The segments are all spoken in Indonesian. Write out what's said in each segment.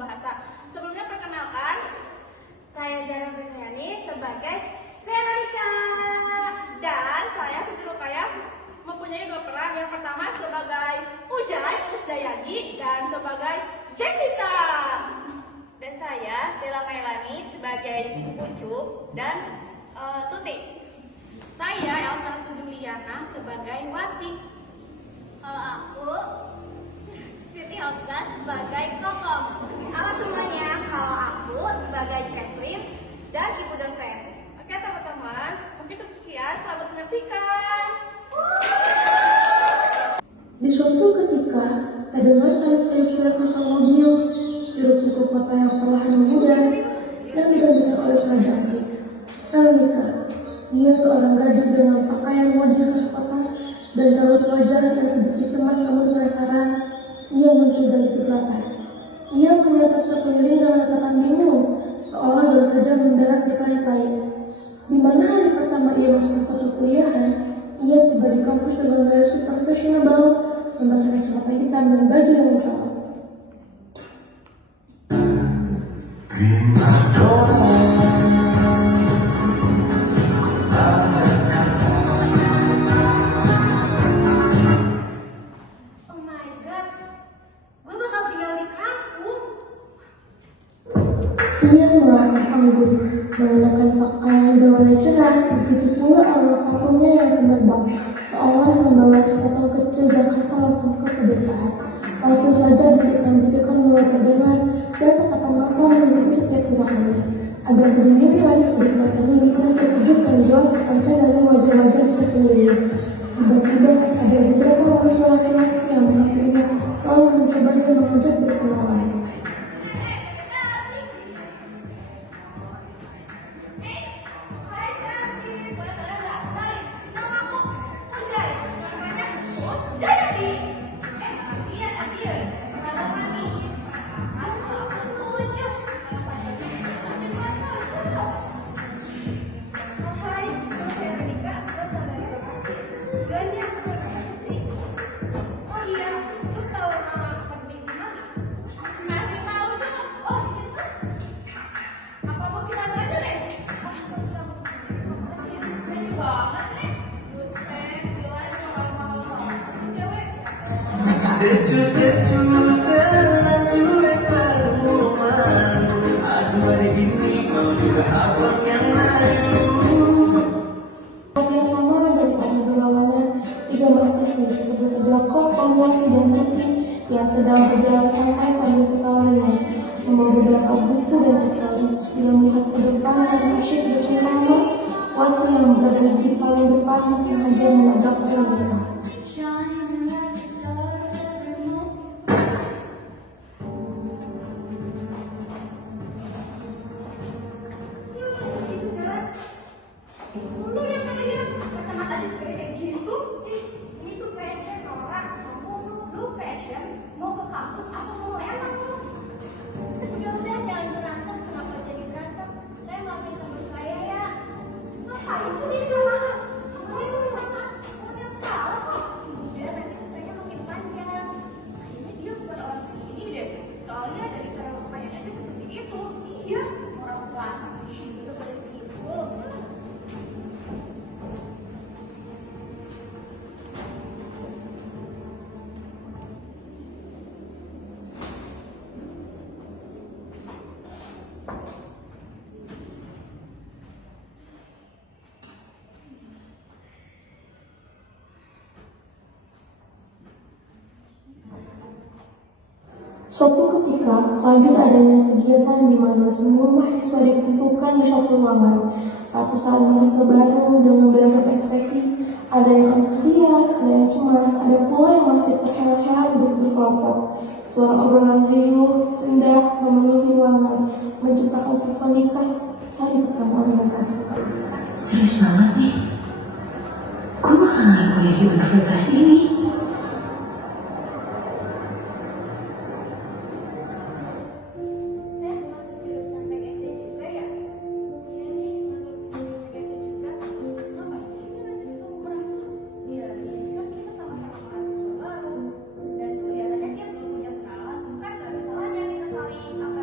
bahasa. Sebelumnya perkenalkan, Saya Zara Febriani sebagai Veronica. dan saya Siti Rukayah mempunyai dua peran. Yang pertama sebagai Ujay Usdayani dan sebagai Jessica. Dan saya Dela Mailani sebagai Pucuk dan Tuti. Saya Elsa Juliana sebagai Wati. Kalau aku Siti Hafsa sebagai Kokom. Halo semuanya, kalau aku sebagai Catherine dan ibu dosen. Oke teman-teman, mungkin cukup sekian, selamat menyaksikan. Di suatu ketika, terdengar sayup-sayup kosong mobil, hiruk-pikuk kota yang perlahan memudar, dan digantikan oleh suara cantik. Veronica, dia seorang gadis dengan pakaian modis khas kota dan raut wajah yang sedikit cemas namun penasaran. Ia muncul dari kegelapan. Ia menatap sekeliling dengan tatapan bingung, seolah baru saja mendarat di planet lain. Di mana hari pertama ia masuk ke satu kuliahan, ia tiba di kampus dengan gaya super fashionable, memakai kacamata hitam dan baju yang mewah. Oh my god, gue bakal tinggal di kampung. Ia melangkah anggun, mengenakan pakaian berwarna cerah, begitu pula arwah kampungnya yang semerbak, seolah membawa sepotong kecil Jakarta langsung ke pedesaan. Langsung saja bisikan-bisikan mulai terdengar, dan tatapan mata mengikuti setiap gerakannya. Agar berdiri lagi sedikit sendiri dan terkejut yang jelas terpancar dari wajah-wajah di sekeliling. Tiba-tiba ada beberapa orang laki-laki yang menghampirinya, lalu mencobanya mengajak berkenalan. Saat yang sama dari tadi berlawanan, tiga mahasiswa disebut sebelah Kokom, Wati, dan Tuti yang sedang berjalan santai sambil ketawa ringan, membawa beberapa buku dan sesuatu. Bila melihat ke depan dan asyik bersama, Wati yang berada di paling depan sengaja menabrak mereka. Lu yang kayak kacamata di kayak gitu, ini tuh fashion orang. Lu fashion mau ke kampus apa mau emang lu? Udah jangan berantem, kenapa jadi berantem? Saya maafin teman saya ya. Ngapain sih itu? Kamu yang salah kok. Udah nanti saya makin panjang. Kayaknya dia bukan orang sini deh. Soalnya dari cara ngomongnya aja seperti itu. Iya, orang tua. Udah pada begitu. Suatu ketika, lanjut adanya kegiatan di mana semua mahasiswa dikumpulkan di suatu ruangan. Ratusan mahasiswa baru dengan beragam ekspresi, ada yang antusias, ada yang cemas, ada pula yang masih terheran-heran duduk berkelompok. Suara obrolan riuh, rendah, memenuhi ruangan, menciptakan simfoni khas hari pertama orientasi. Serius banget nih, gue bakalan kuliah di universitas ini. Dan kelihatannya dia belum punya kenalan, kan gak bisa aja kita saling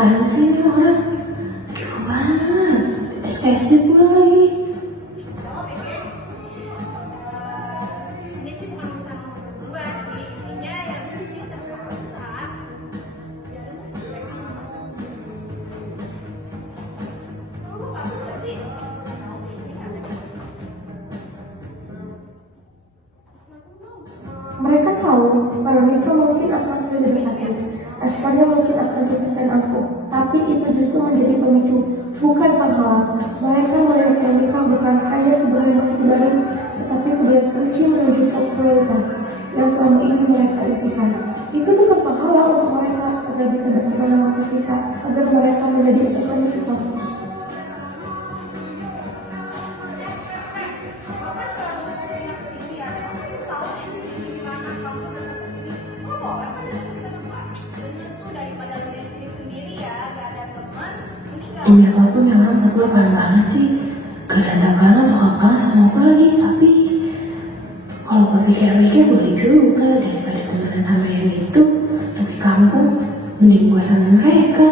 apaan sih ini orang? Kepo banget. SKSD pulang lagi. Jangan pikir. Ini sih bukan urusan berdua sih. Intinya yang ini sih terpaksa. Kamu apa sih? Mereka tahu kalau Niko mungkin akan menjadi sakit, Askarnya mungkin akan ciptakan aku, tapi itu justru menjadi pemicu, bukan penghalang. Mereka melihat Niko bukan hanya sebagai manusia baru, tetapi sebagai kunci menuju popularitas yang selama ini mereka impikan. Itu bukan penghalang untuk mereka agar bisa bersama dengan kita, agar mereka menjadi pemicu fokus. Ini apapun yang orang berdua keren banget sih. Ganteng banget, suka banget sama aku lagi. Tapi kalau gue pikir-pikir boleh juga, daripada temenan sama yang itu lagi kampung, mending gue sama mereka.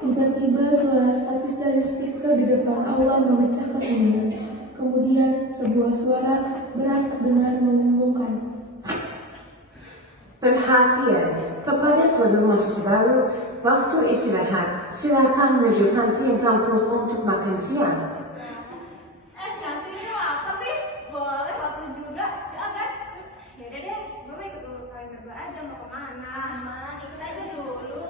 Tiba-tiba suara statis dari speaker di depan aula memecahkan keheningan. Kemudian sebuah suara berat terdengar mengumumkan. Perhatian kepada seluruh mahasiswa baru, waktu istirahat, silakan menuju kantin kampus untuk makan siang. Kantinnya lapar nih. Boleh lapar juga. Ya gas. Yaudah deh, gue mau ikut dulu kalian berdua aja mau kemana? Aman, ikut aja dulu.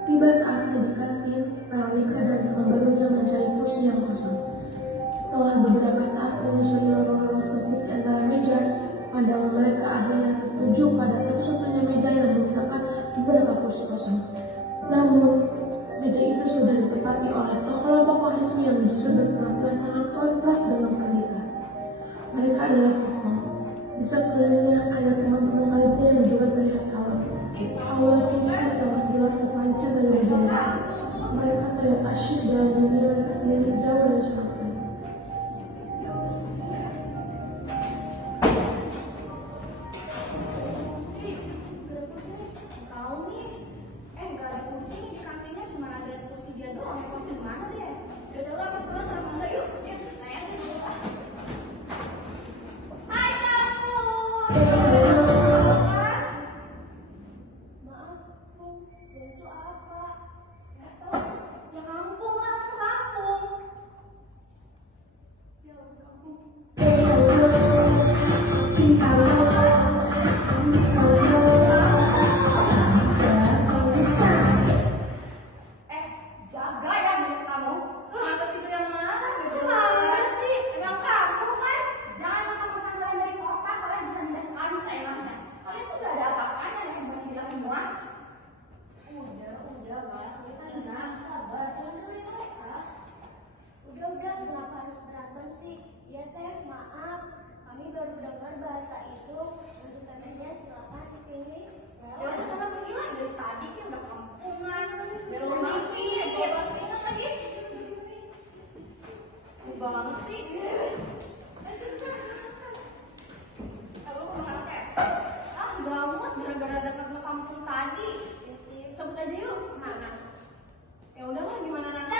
Tiba saatnya di kantin, Veronica dan teman barunya mencari kursi yang kosong. Setelah beberapa saat menyusuri lorong-lorong sempit di antara meja, pandangan mereka akhirnya tertuju pada satu-satunya meja yang menyisakan beberapa kursi kosong. Namun, meja itu sudah ditempati oleh sekelompok mahasiswa yang justru berpenampilan sangat kontras dengan pernikahan. Mereka adalah tokoh. Di sekelilingnya ada teman-teman mereka yang juga terlihat kalem. Aula itu sangat jelas sepanjang dari meja. Mereka terlihat asyik dalam dunia mereka sendiri jauh dari siapapun. Tahu nih. Gak ada kursi nih di kantinnya, cuma ada kursi dia doang. Kursi di mana deh? Yaudah lah, pas pulang kenapa enggak yuk? Nanya aja dulu. Hai kamu. Maaf, itu apa? Restoran? Ya kampung lah, aku kampung. Ya kampung. Jaga ya mulut kamu. Lu apa sih yang marah? Mana sih? Emang kamu kan? Jangan mentang-mentang kalian dari kota, kalian bisa minta sekali seenaknya. Kalian tuh gak ada apa-apanya yang buat kita semua. Udah, Mbak. Kita tenang, sabar. Jangan dengerin mereka. Udah, kenapa harus berantem sih? Ya Teh, maaf. Kami baru dengar bahasa itu. Untuk tetehnya silakan di sini. Ya udah sana pergi lah dari tadi kan udah kampungan. Belum dikit, coba ingat lagi. Ubah banget sih. Lu mau makan apa ya? Gak mood gara-gara dapet lo kampung tadi. Sebut aja yuk. Mana? Ya udahlah, gimana nanti?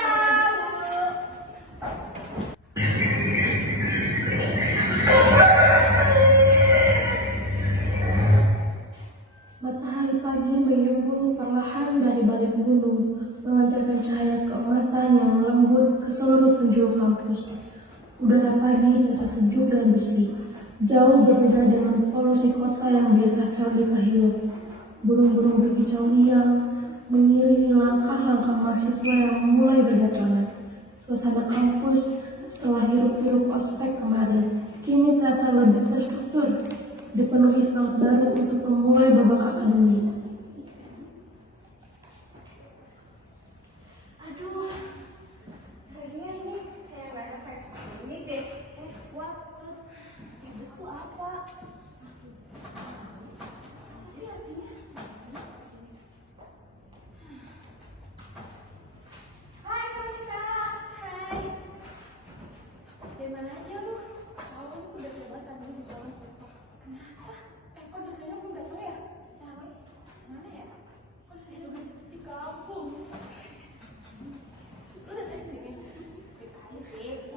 Matahari pagi menyumbul perlahan dari balik gunung, memancarkan cahaya keemasan yang melembut ke seluruh penjuru kampus. Udara pagi terasa sejuk dan bersih, jauh berbeda dengan polusi kota yang biasa Veronica hirup. Burung-burung berkicau riang, mengiringi langkah-langkah mahasiswa yang mulai berdatangan. Suasana kampus setelah hiruk-pikuk ospek kemarin, kini terasa lebih terstruktur, dipenuhi semangat baru untuk memulai babak akademis. Aduh, kayaknya ini kayak gak ada versi ini deh.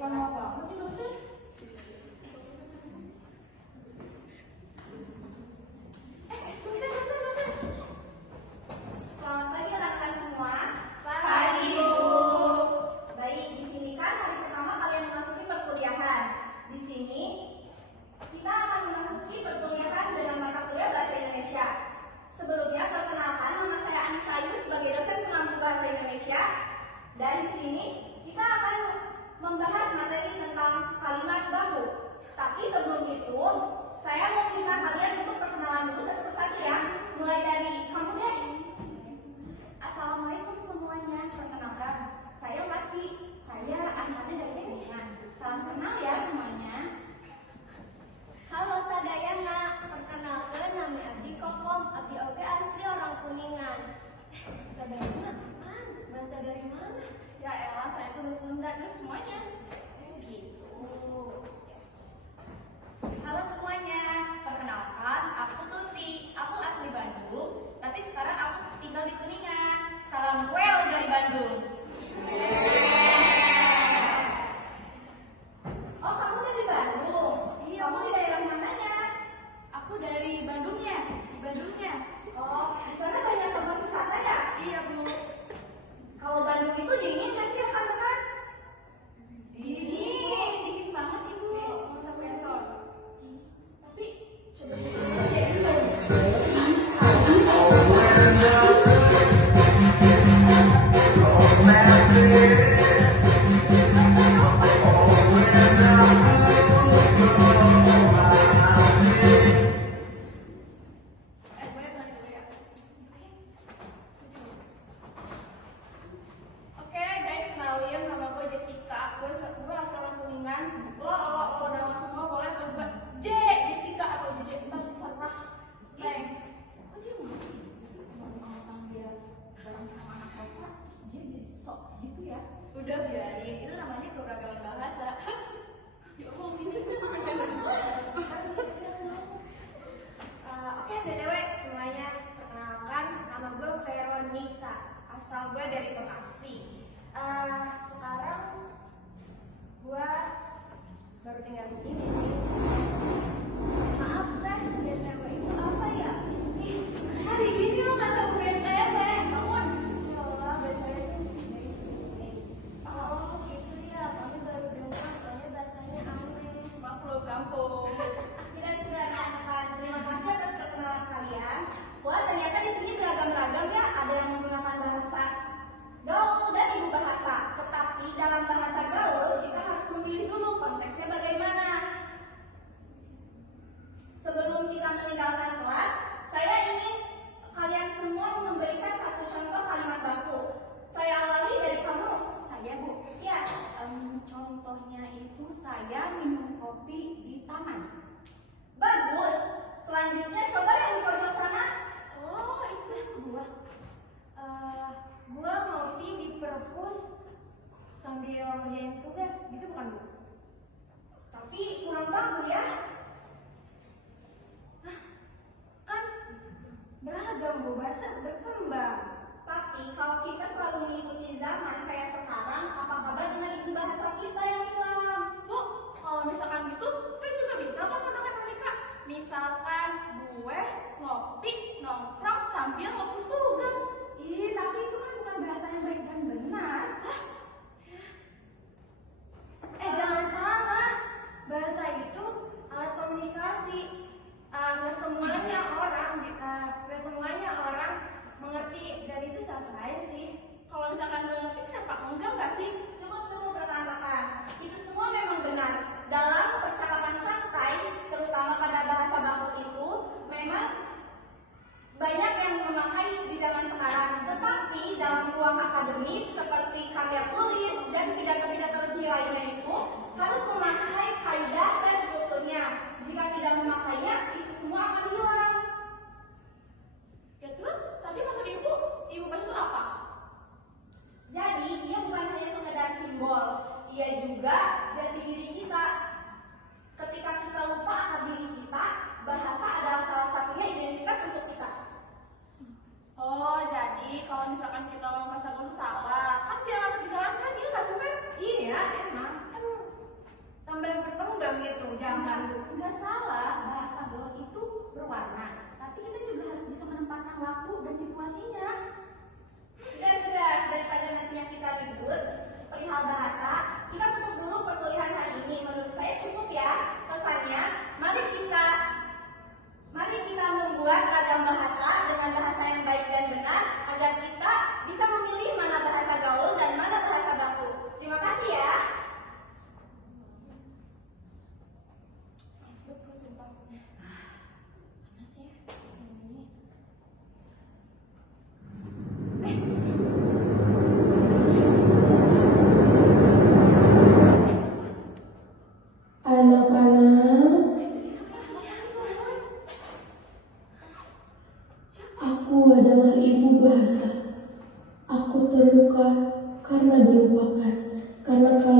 Lama banget nih dosen. Dosen. Selamat pagi rekan semua. Pagi, Bu. Baik, di sini kan hari pertama kalian memasuki perkuliahan. Di sini kita akan memasuki perkuliahan dengan mata kuliah bahasa Indonesia. Sebelumnya perkenalkan, nama saya Anissa Ayu sebagai dosen pengampu bahasa Indonesia. Dan di sini kita akan membahas materi tentang kalimat baku. Tapi sebelum itu, saya mau minta kalian untuk perkenalan dulu satu persatu ya. Mulai dari kamu deh. Assalamualaikum semuanya. Perkenalkan, saya Mati. Saya asalnya dari Kuningan. Salam kenal ya semuanya. Halo Sadayana. Perkenalkan, nama Abdi Kokom. Abdi Oke asli orang Kuningan. Sadayana apaan? Bahasa dari mana? Ya elah, saya tuh bahasa Sunda tuh semuanya. Gitu. Halo semuanya, perkenalkan aku Tuti. Aku asli Bandung, tapi sekarang aku tinggal di Kuningan. Salam well dari Bandung. Oh, kamu dari Bandung? Iya, kamu di daerah mananya? Aku dari Bandungnya, di Bandungnya. Oh, di sana banyak tempat wisata ya? Iya, Bu. Kalau Bandung itu dingin nggak sih rekan-rekan? Dingin banget, Ibu. Mantap ya, Sol. Tapi coba deh dulu. Gue tanya dulu ya. Oke guys, kenalin nama gue Jessica. Gue asal orang Kuningan. Lo nama semua boleh coba J Jessica atau JJ terserah. Thanks. Kok dia mau gitu sih? Orang dia bareng sama anak kota, terus dia jadi sok gitu ya? Udah biarin, itu namanya keberagaman bahasa. Diomongin. Oke, BTW semuanya, perkenalkan nama gue Veronica, asal gue dari Bekasi. Sekarang gue baru tinggal di sini sih. Maaf teh, BTW itu apa ya? Ih, hari gini lo nggak tahu BTW, kamu? Ya Allah, BTW itu. Oh gitu ya, kami baru dengar, soalnya bahasanya aneh. Maklum kampung. Sudah rekan-rekan, terima kasih atas perkenalan kalian. Wah, ternyata di sini beragam-ragam ya. Ada yang menggunakan bahasa gaul dan ibu bahasa. Tetapi dalam bahasa gaul kita harus memilih dulu konteksnya bagaimana. Sebelum kita meninggalkan kelas, saya ingin kalian semua memberikan satu contoh kalimat baku. Saya awali dari kamu. Saya, Bu. Ya, Contohnya itu saya minum kopi di taman. bagus. Selanjutnya coba yang di pojok sana. Oh, itu yang kedua. Gua ngopi di perpus sambil ngerjain tugas, gitu bukan Bu? Tapi kurang baku ya. Hah, kan beragam Bu, bahasa berkembang. Tapi kalau kita selalu mengikuti zaman kayak sekarang, apa kabar dengan ibu bahasa kita yang hilang? Bu, kalau misalkan gitu, saya juga bisa kok sama kayak Monica. Misalkan gue ngopi, nongkrong sambil ngopus tugas. Ih, tapi itu kan bukan bahasa yang baik dan benar. Jangan salah. Bahasa itu alat komunikasi. Nggak semuanya orang mengerti, dan itu sah-sah aja sih. Kalau misalkan gue ngerti, kenapa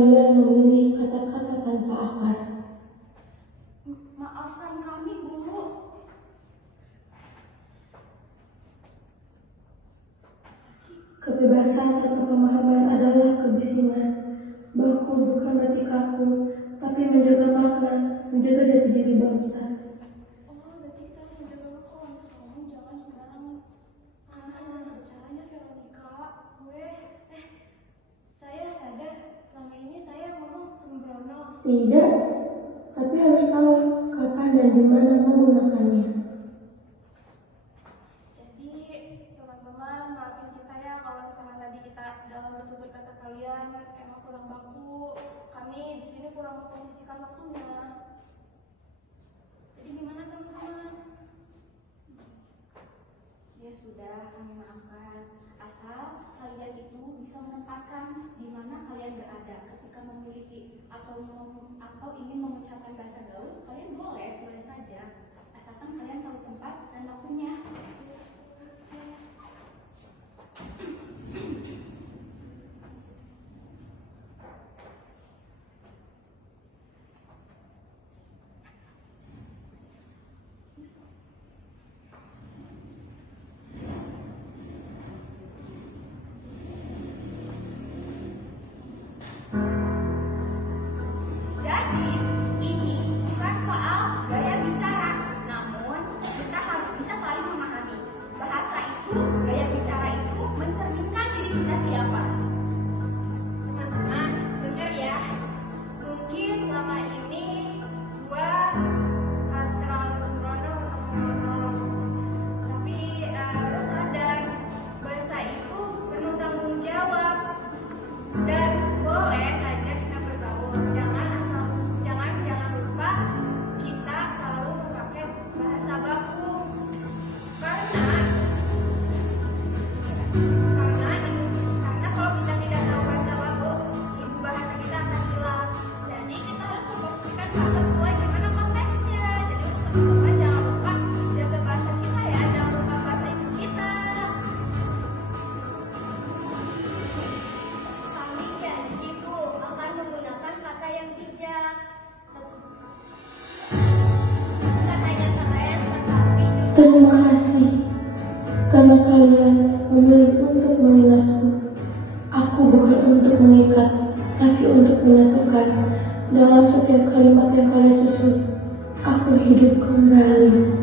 kalian memilih kata-kata tanpa akar. Maafkan kami, Guru. Kebebasan tanpa pemahaman adalah kebisingan. Baku bukan berarti kaku, tapi menjaga makna, menjaga jati diri bangsa. Oh, berarti kita harus menjaga rokok. Kamu jangan sembarangan. Gimana caranya, Veronica? Saya sadar selama ini saya ngomong sembrono. Tidak, tapi harus tahu kapan dan di mana menggunakannya. Jadi, teman-teman, maafin kita ya kalau misalnya tadi kita dalam bentuk berkata kalian emang kurang baku. Kami di sini kurang memposisikan waktunya. Jadi gimana, teman-teman? Ya sudah, kami maafkan. Asal kalian itu bisa menempatkan di mana kalian berada ketika memiliki atau ingin mengucapkan bahasa gaul, kalian boleh saja. Asalkan kalian tahu tempat dan waktunya. Jadi, ini bukan soal gaya bicara, namun kita harus bisa saling memahami. Bahasa itu, gaya bicara itu mencerminkan diri kita siapa. Teman-teman, dengar ya. Mungkin selama ini gua terlalu sembrono. Tapi lo sadar, bahasa itu penuh tanggung jawab. Dan boleh saja kita bergaul. Jangan lupa kita selalu memakai bahasa baku. Karena kalau kita tidak tahu bahasa baku, ibu bahasa kita akan hilang. Jadi kita harus membuktikan bahasa sesuai gimana konteksnya. Jadi untuk teman-teman jangan lupa jaga bahasa kita ya, jangan lupa bahasa ibu kita. Kami janji Bu akan menggunakan kata yang bijak. Bukan hanya kalian, tetapi Terima kasih karena kalian memilih untuk mengingatku. Aku bukan untuk mengikat, tapi untuk menyatukan. Dalam setiap kalimat yang kalian susun, aku hidup kembali.